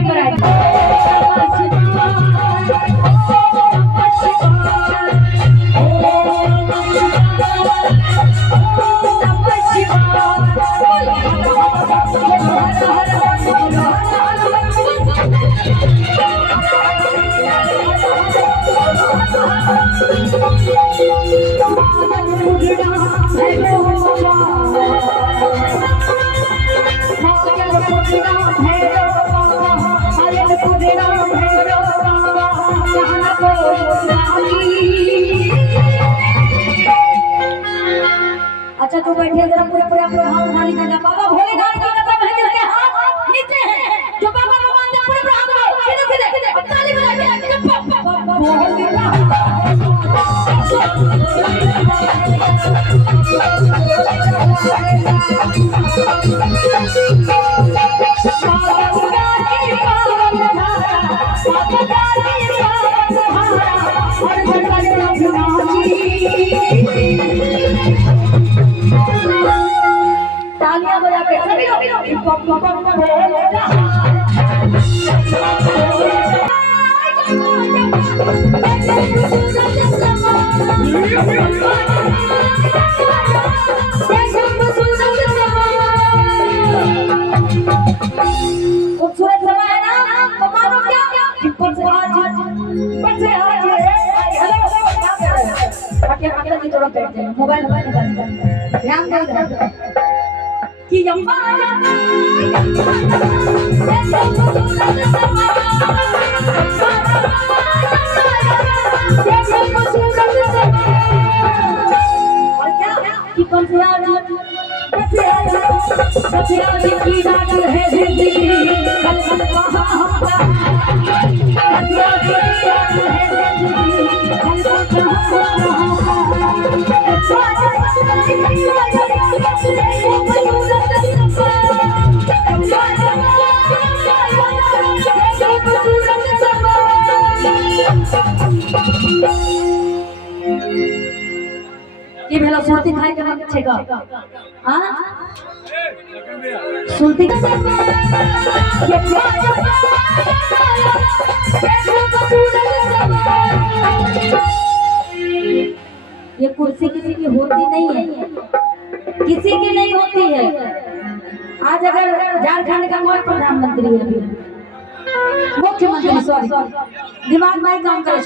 Number आए। अच्छा तो बैठिए जरा पूरे पूरे अपने हाथ उठा लीजिएगा। बाबा भोलेनाथ की कसम है जिसके हाथ नीचे हैं, जो बाबा को मानते हैं पूरे पूरे हाथ उठाओ, सीधे और ताली बजा के बाबा तालियां बजा के सभी खूबसूरत समय है ना, तो मानो क्या ऊपर से आज की तरफ बैठते हैं, मोबाइल ध्यान दे कि यम्मा और क्या कि सबसे की डाल है जिंदगी कल कहाँ होगा ये भेला सुरती खाए के मन छेगा। हां सुरती ये कुर्सी किसी की होती नहीं है, किसी की नहीं होती है। आज अगर झारखंड का कौन प्रधानमंत्री है, मुख्यमंत्री, सॉरी दिमाग नहीं काम करे